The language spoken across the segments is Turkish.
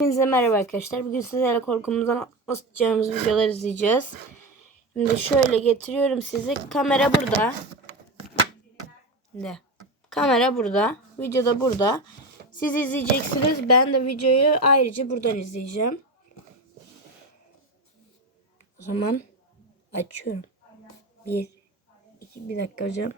Hepinize merhaba arkadaşlar. Bugün sizlerle korkumuzdan nasıl tutacağımız videolar izleyeceğiz. Şimdi şöyle getiriyorum sizi. Kamera burada. Şimdi kamera burada. Video da burada. Siz izleyeceksiniz. Ben de videoyu ayrıca buradan izleyeceğim. O zaman açıyorum. Bir, iki, bir dakika hocam.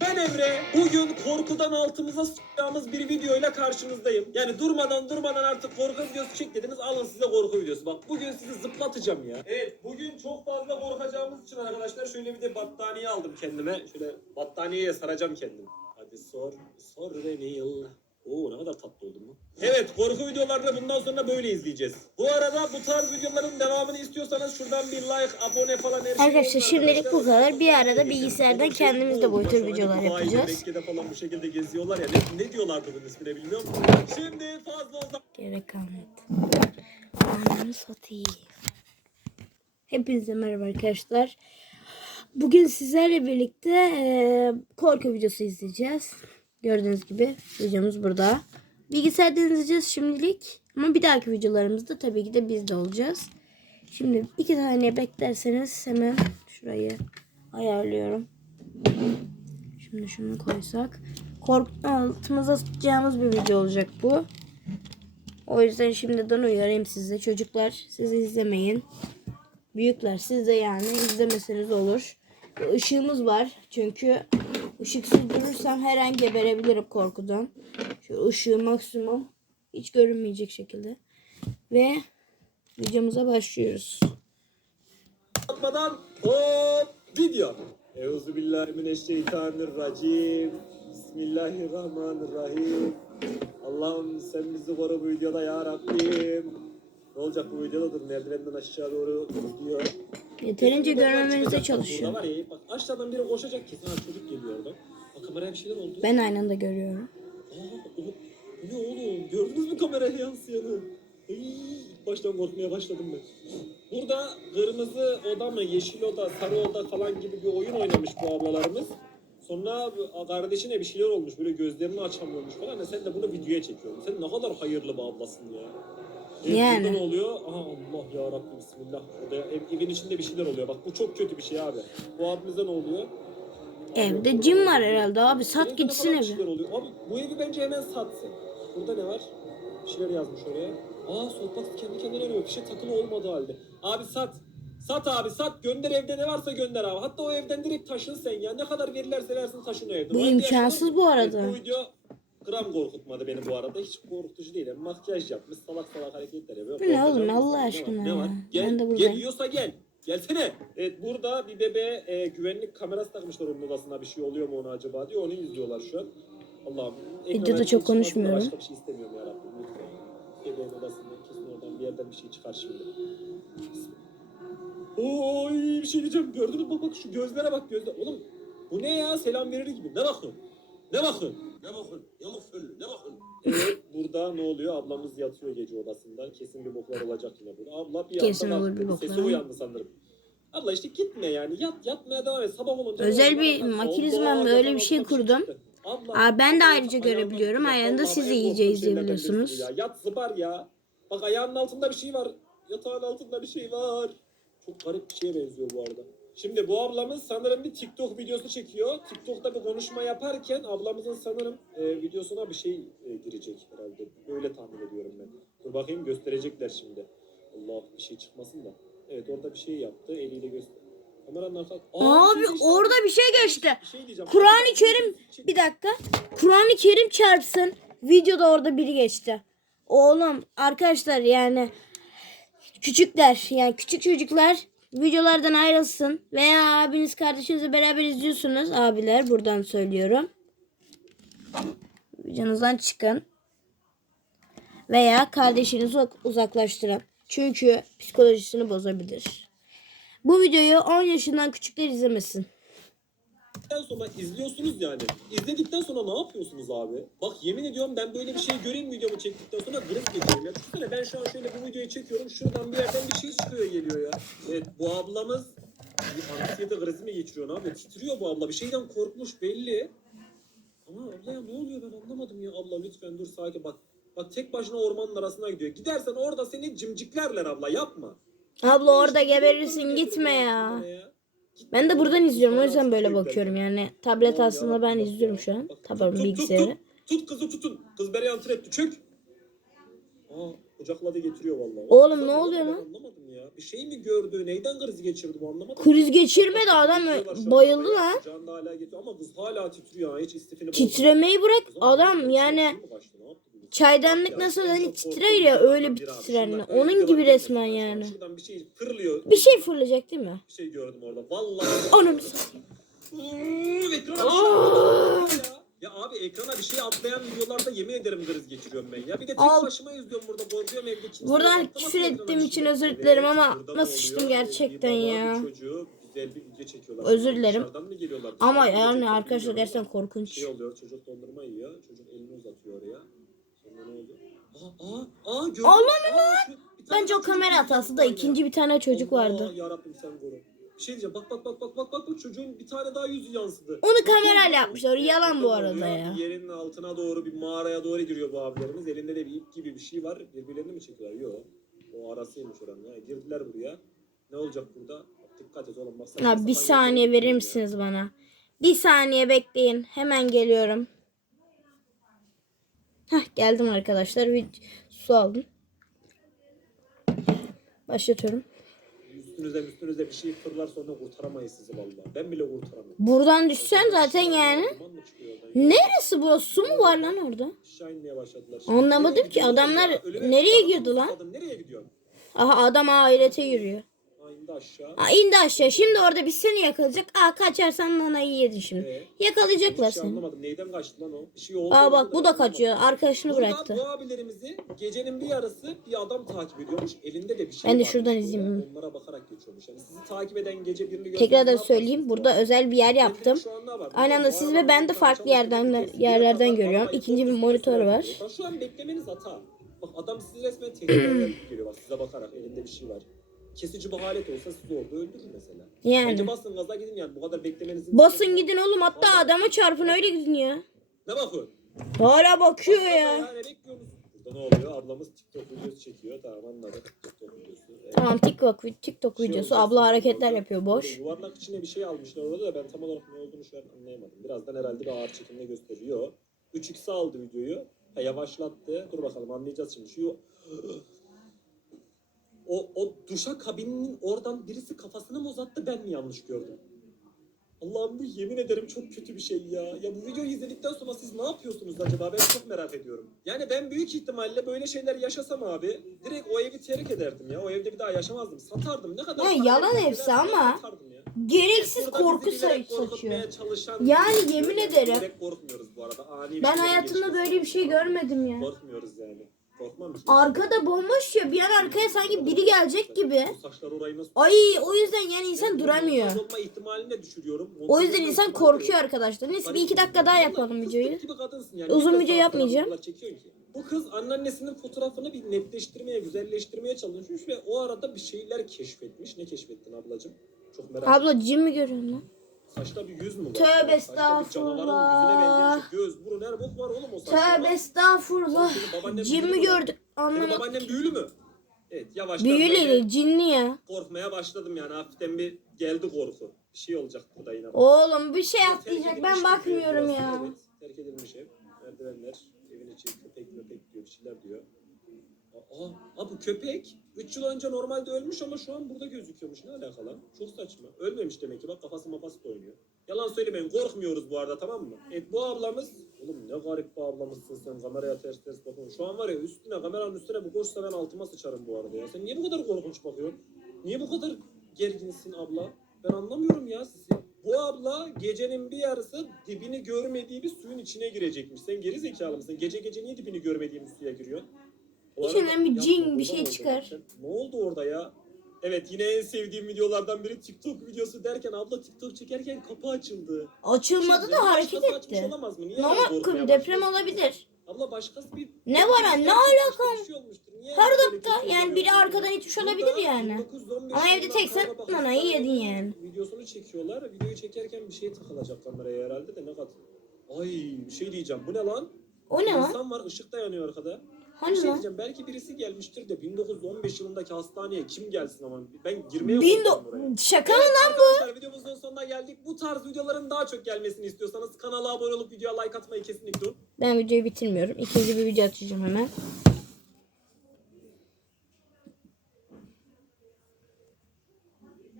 Ben Emre. Bugün korkudan altımıza sıçacağımız bir videoyla karşınızdayım. Yani durmadan durmadan artık korku videosu çek dediniz. Alın size korku videosu. Bak bugün sizi zıplatacağım ya. Evet bugün çok fazla korkacağımız için arkadaşlar şöyle bir de battaniye aldım kendime. Şöyle battaniyeye saracağım kendimi. Hadi sor. Sor beni yılla. Oo ne kadar tatlı oldum mu? Evet korku videolarını bundan sonra böyle izleyeceğiz. Bu arada bu tarz videoların devamını istiyorsanız şuradan bir like, abone falan her şey Arkadaşlar, şimdilik bu kadar. Bir arada bilgisayardan kendimiz de bu tür videolar yapacağız. Mekke'de falan bu şekilde geziyorlar ya. Ne, ne diyorlardı bunun ismini bilmiyor musun? Şimdi fazla uzak. Gerek kalmadı. Ananı satayım. Hepinize merhaba arkadaşlar. Bugün sizlerle birlikte e, korku videosu izleyeceğiz. Gördüğünüz gibi videomuz burada. Bilgisayardan izleyeceğiz şimdilik. Ama bir dahaki videolarımızda tabii ki de biz de olacağız. Şimdi iki saniye beklerseniz hemen şurayı ayarlıyorum. Şimdi şunu koysak. Korku altımıza tutacağımız bir video olacak bu. O yüzden şimdiden uyarayım size. Çocuklar siz izlemeyin. Büyükler siz de yani izlemeseniz olur. Işığımız var. Çünkü ışıksız durursam her an geberebilirim korkudan. Şu ışığı maksimum hiç görünmeyecek şekilde. Ve videomuza başlıyoruz. Atmadan hop video. Euzubillahimineşşeytanirracim. Bismillahirrahmanirrahim. Allah'ım sen bizi koru bu videoda ya Rabbim. Ne olacak bu videoda dur merdivenden aşağı doğru gidiyor. Yeterince görmemenize çalışıyorum. Var ya bak aşağıdan biri koşacak kesin ha çocuk geliyor oradan. Bak kameraya bir şeyler oldu. Ben aynı anda görüyorum. Aa, oğlum, bu ne oğlum? Gördünüz mü kameraya yansıyanı? Ay, ilk baştan korkmaya başladım ben. Burada kırmızı oda mı, yeşil oda, sarı oda falan gibi bir oyun oynamış bu ablalarımız. Sonra kardeşine bir şeyler olmuş. Böyle gözlerini açamıyormuş falan. E sen de bunu videoya çekiyorsun. Sen ne kadar hayırlı bir ablasın ya. Evet, Yani. Ne oluyor? Aha Allah ya Rabbim bismillah. Orada ev, evin içinde bir şeyler oluyor. Bak bu çok kötü bir şey abi. Bu abimize ne oluyor? Evde cin var herhalde abi. Sat Televizyonda gitsin falan bir evi. şeyler oluyor. Abi bu evi bence hemen satsın. Burada ne var? Bir şeyler yazmış oraya. Aa sohbet kendi kendine ölüyor. Bir şey takılı olmadığı halde. Abi sat. Sat abi sat. Gönder evde ne varsa gönder abi. Hatta o evden direkt taşın sen ya. Ne kadar verirlerse versin taşın o evden. Bu O evde imkansız bu arada. Evet, bu video gram korkutmadı beni bu arada. Hiç korkutucu değil. Yani makyaj yapmış. Salak salak hareketler yapıyor. Bu ne oğlum, Allah aşkına Ne var? ya. Gel, Ben de gel buradayım. yiyorsa gel. Gelsene. Evet burada bir bebeğe e, güvenlik kamerası takmışlar onun odasına bir şey oluyor mu ona acaba diye onu izliyorlar şu an. Allah'ım. Videoda ekrana çok çıkmasın da konuşmuyorum. Başka bir şey istemiyorum ya Rabbim lütfen. Bebeğin odasından kesin oradan bir yerden bir şey çıkar şimdi. Oy bir şey diyeceğim. Gördünüz mü? Bak bak şu gözlere bak gözler. Oğlum bu ne ya? Selam verir gibi. Ne bakın? Ne bakın? Ne bakın? Yamuk föllü. Ne bakın? Evet burada ne oluyor? Ablamız yatıyor gece odasında. Kesin bir boklar olacak yine burada. Abla bir Kesin anda olur bir boklar Sesi uyandı sanırım. Abla işte gitme yani. Yat yatmaya devam et. Sabah olunca Özel ne bir makinizmam Allah, bir şey kurdum. çıktı. Abla, Aa, ben de ayrıca görebiliyorum. Ayağında siz en iyice izleyebiliyorsunuz. Ya. Yat zıbar ya. Bak ayağının altında bir şey var. Yatağın altında bir şey var. Çok garip bir şeye benziyor bu arada. Şimdi bu ablamız sanırım bir TikTok videosu çekiyor. TikTok'ta bir konuşma yaparken ablamızın sanırım e, videosuna bir şey e, girecek herhalde. Böyle tahmin ediyorum ben. Dur bakayım gösterecekler şimdi. Allah bir şey çıkmasın da. Evet orada bir şey yaptı. Eliyle göster. Kameranın arka... Aa, Abi bir şey geçti. orada bir şey geçti. Bir şey diyeceğim. Kur'an-ı Kerim bir dakika. Kur'an-ı Kerim çarpsın. Videoda orada biri geçti. Oğlum arkadaşlar yani küçükler yani küçük çocuklar videolardan ayrılsın veya abiniz kardeşinizle beraber izliyorsunuz abiler buradan söylüyorum. Videonuzdan çıkın. Veya kardeşinizi uzak- uzaklaştırın. Çünkü psikolojisini bozabilir. Bu videoyu 10 yaşından küçükler izlemesin. İzledikten sonra izliyorsunuz yani. İzledikten sonra ne yapıyorsunuz abi? Bak yemin ediyorum ben böyle bir şey göreyim videomu çektikten sonra gırıp geçiyorum ya. Düşünsene ben şu an şöyle bu videoyu çekiyorum. Şuradan bir yerden bir şey çıkıyor geliyor ya. Evet bu ablamız anksiyete krizi mi geçiriyorsun abi? Titriyor bu abla. Bir şeyden korkmuş belli. Ama abla ya ne oluyor ben anlamadım ya. Abla lütfen dur sakin bak. Bak tek başına ormanın arasına gidiyor. Gidersen orada seni cimciklerler abla yapma. Abla orada geberirsin gitme ya. Ben de buradan izliyorum o yüzden böyle bakıyorum yani. Tablet aslında ben izliyorum şu an. Tabii bilgisayarı. Tut, kızı tutun. Kız beni antren etti. Çök. Aa kucakladı getiriyor vallahi. Oğlum, ne oluyor lan? Anlamadım ya. Bir şey mi gördü? Neyden kriz geçirdi bu anlamadım. Kriz geçirmedi adam bayıldı lan. Can da hala getiriyor ama kız hala titriyor. Hiç istifini Titremeyi bırak adam yani Şey çaydanlık nasıl hani titrer ya öyle bir. Şuradan Onun gibi resmen yani. Şuradan bir şey fırlıyor. Bir şey fırlayacak değil mi? Bir şey gördüm orada. Vallahi. Onu ekrana bir şey atlayan ya. Ya abi ekrana bir şey atlayan videolarda yemin ederim kriz geçiriyorum ben ya. Bir de tek Al. başıma izliyorum burada korkuyorum evde kimse Buradan küfür ettiğim bir için şey. özür dilerim ama nasıl sıçtım gerçekten ya. Çocuğu güzel bir video çekiyorlar. Özür dilerim. Ama yani arkadaşlar gerçekten korkunç. Şey oluyor çocuk dondurma yiyor. Çocuk elini uzatıyor oraya. Aa aa tane Bence o kamera hatası da ya. ikinci bir tane çocuk vardı. Allah yarabbim sen koru. Bir şey diyeceğim bak bak bak bak bak bak bak çocuğun bir tane daha yüzü yansıdı. Onu kamerayla yapmışlar. Yalan bu arada ya. bir Yerin altına doğru bir mağaraya doğru giriyor bu abilerimiz. Elinde de bir ip gibi bir şey var. Birbirlerini mi çekiyorlar? Yok. O arasıymış oranın ya. Girdiler buraya. Ne olacak burada? Dikkat et oğlum. Ya bir saniye verir ya. misiniz bana? Bir saniye bekleyin. Hemen geliyorum. Hah geldim arkadaşlar. Bir su aldım. Başlatıyorum. Üstünüze üstünüze bir şey fırlar sonra kurtaramayız sizi vallahi. Ben bile kurtaramıyorum. Buradan düşsen zaten yani. Neresi burası? Su mu var lan orada? Aşağı inmeye başladılar. Anlamadım Nereye ki, adamlar? Ölüme- nereye girdi lan? Nereye gidiyorsun? Aha adam ahirete yürüyor. Ha indi aşağı. Aa, indi aşağı. Şimdi orada bir seni yakalayacak. Aa kaçarsan nanayı yedin şimdi. Ee? Yakalayacaklar Hiç şey seni. anlamadım. Neyden kaçtı lan o? Bir şey oldu. Aa bak bu da kaçıyor. Arkadaşını Burada bıraktı. bu abilerimizi gecenin bir yarısı bir adam takip ediyormuş. Elinde de bir şey Ben de varmış şuradan böyle. izleyeyim. Onlara bakarak geçiyormuş. Yani sizi takip eden gece birini gördüğünüzde Tekrar ne da söyleyeyim. Burada özel bir yer yaptım. şu an ne var? Aynı anda Bu siz ve ben de farklı çalışan yerden bir yerlerden görüyorum. İkinci bir monitör var. şu an beklemeniz hata. Bak adam sizi resmen tehdit ederek geliyor. Bak size bakarak elinde bir şey var. Kesici bir alet olsa sizi orada öldürür mesela. Yani. Bence basın gaza gidin yani bu kadar beklemenizin. Basın gidin oğlum. Hatta adama çarpın öyle gidin ya. Ne bakıyorsun? Hala bakıyor Baksana ya. Ne bekliyorsunuz? Burada ne oluyor? Ablamız TikTok videosu çekiyor. Tamam anladık. TikTok videosu. Evet. Tamam TikTok, TikTok Şey videosu. Abla hareketler orada. yapıyor boş. Yuvarlak içine bir şey almışlar orada da ben tam olarak ne olduğunu şu an anlayamadım. Birazdan herhalde bir ağır çekimde gösteriyor. 3x aldı videoyu. Ha, yavaşlattı. Dur bakalım anlayacağız şimdi. Şu o, o duşa kabininin oradan birisi kafasını mı uzattı ben mi yanlış gördüm? Allah'ım bu yemin ederim çok kötü bir şey ya. Ya bu videoyu izledikten sonra siz ne yapıyorsunuz acaba? Ben çok merak ediyorum. Yani ben büyük ihtimalle böyle şeyler yaşasam abi direkt o evi terk ederdim ya. O evde bir daha yaşamazdım. Satardım. Ne kadar Ya yalan hepsi ama. Gereksiz Burada korku bizi bilerek sa- korkutmaya saçıyor. çalışan Yani yemin ederim. bilerek korkmuyoruz bu arada. Ani bir Ben şeylerin hayatımda böyle bir şey görmedim ya. Korkmuyoruz yani. Korkmam ki. Arkada bomboş ya. Bir an arkaya sanki biri gelecek gibi. Bu saçlar orayı nasıl... Ay o yüzden yani insan duramıyor. olma ihtimalini de düşürüyorum. O yüzden insan korkuyor arkadaşlar. Neyse bir iki dakika daha yapalım videoyu. gibi kadınsın yani. Uzun video yapmayacağım. Bu kız anneannesinin fotoğrafını bir netleştirmeye, güzelleştirmeye çalışmış ve o arada bir şeyler keşfetmiş. Ne keşfettin ablacığım? Çok merak ettim. Abla cin mi görüyorsun lan? Saçta bir yüz mü var? Tövbe estağfurullah. Göz, burun, her bok var oğlum o saçta. Tövbe estağfurullah. Senin Cin mi büyülü gördük? Senin Anlamadım. babaannem büyülü mü? Evet yavaştan Büyüleli, cinli ya. korkmaya başladım yani hafiften bir geldi korku. Bir şey olacak burada yine. Oğlum bir şey atlayacak. Ben bakmıyorum ya. Evet, terk edilmiş ev. Merdivenler, evin içi köpek möpek diyor, bir şeyler diyor. Aa, aa bu köpek 3 yıl önce normalde ölmüş ama şu an burada gözüküyormuş. Ne alakalı? Çok saçma. Ölmemiş demek ki. Bak kafası mafası da oynuyor. Yalan söylemeyin. Korkmuyoruz bu arada tamam mı? Evet bu ablamız. Oğlum ne garip bir ablamızsın sen. Kameraya ters ters bakıyorsun. Şu an var ya üstüne kameranın üstüne bu koşsa ben altıma sıçarım bu arada ya. Sen niye bu kadar korkunç bakıyorsun? Niye bu kadar gerginsin abla? Ben anlamıyorum ya sizi. Bu abla gecenin bir yarısı dibini görmediği bir suyun içine girecekmiş. Sen geri zekalı mısın? Gece gece niye dibini görmediğin suya giriyorsun? İçinden bir Yapma, cin, bir şey çıkar. Sen- ne oldu orada ya? Evet yine en sevdiğim videolardan biri TikTok videosu derken abla TikTok çekerken kapı açıldı. Açılmadı Şey, da hareket etti. Olamaz mı? Niye Normal deprem olabilir. Abla başkası bir... Ne var ha, ne alaka? Bir şey Her dakika kötü yani biri arkadan itmiş olabilir Burada yani. 1915 Ama evde sonra bak, nanayı yedin yani. Videosunu çekiyorlar. Videoyu çekerken bir şey takılacak kameraya herhalde de ne kadar. Ay bir şey diyeceğim. Bu ne lan? O ne lan? İnsan var ışık da yanıyor arkada. Bir Hani şey lan? diyeceğim. Belki birisi gelmiştir de 1915 yılındaki hastaneye kim gelsin ama ben girmeye Bin korkuyorum oraya. do- Şaka mı lan? arkadaşlar videomuzun sonuna geldik. Bu tarz videoların daha çok gelmesini istiyorsanız kanala abone olup videoya like atmayı kesinlikle unutmayın. Ben videoyu bitirmiyorum. İkinci bir video atacağım hemen.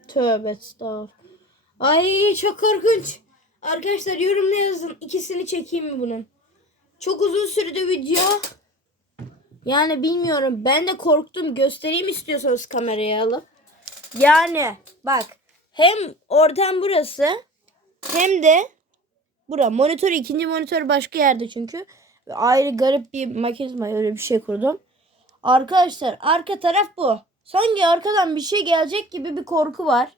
Tövbe estağfurullah. Ay çok korkunç. Arkadaşlar yorumla yazın. İkisini çekeyim mi bunun? Çok uzun sürede video. Yani bilmiyorum. Ben de korktum. Göstereyim istiyorsanız kamerayı alıp. Yani bak. Hem ortam burası. Hem de bura. Monitör ikinci monitör başka yerde çünkü. Ayrı garip bir mekanizma öyle bir şey kurdum. Arkadaşlar arka taraf bu. Sanki arkadan bir şey gelecek gibi bir korku var.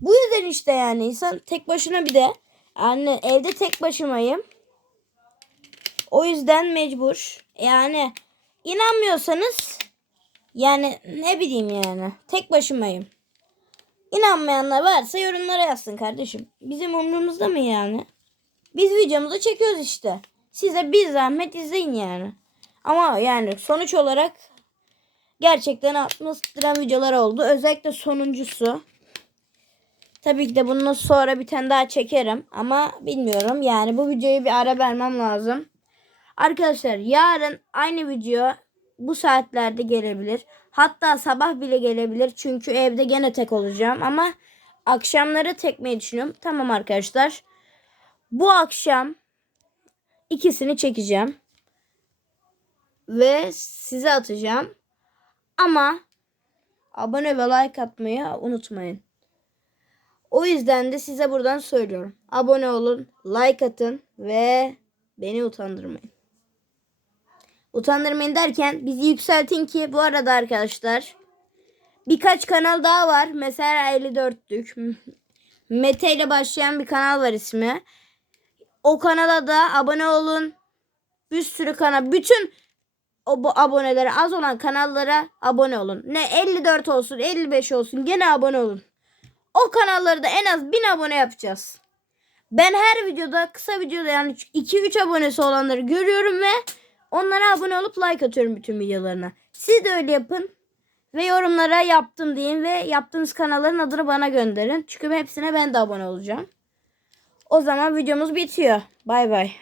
Bu yüzden işte yani insan tek başına bir de yani evde tek başımayım. O yüzden mecbur. Yani inanmıyorsanız yani ne bileyim yani tek başımayım. İnanmayanlar varsa yorumlara yazsın kardeşim. Bizim umurumuzda mı yani? Biz videomuzu çekiyoruz işte. Size bir zahmet izleyin yani. Ama yani sonuç olarak gerçekten atmosferen videolar oldu. Özellikle sonuncusu. Tabii ki de bundan sonra bir tane daha çekerim. Ama bilmiyorum yani bu videoyu bir ara vermem lazım. Arkadaşlar yarın aynı video bu saatlerde gelebilir. Hatta sabah bile gelebilir. Çünkü evde gene tek olacağım. Ama akşamları tekmeyi düşünüyorum. Tamam arkadaşlar. Bu akşam ikisini çekeceğim. Ve size atacağım. Ama abone ve like atmayı unutmayın. O yüzden de size buradan söylüyorum. Abone olun, like atın ve beni utandırmayın. Utandırmayın derken bizi yükseltin ki bu arada arkadaşlar birkaç kanal daha var. Mesela 54'lük. Mete ile başlayan bir kanal var ismi. O kanala da abone olun. Bir sürü kanal. Bütün o bu abonelere az olan kanallara abone olun. Ne 54 olsun 55 olsun gene abone olun. O kanalları da en az 1000 abone yapacağız. Ben her videoda kısa videoda yani 2-3 abonesi olanları görüyorum ve onlara abone olup like atıyorum bütün videolarına. Siz de öyle yapın. Ve yorumlara yaptım deyin ve yaptığınız kanalların adını bana gönderin. Çünkü hepsine ben de abone olacağım. O zaman videomuz bitiyor. Bay bay.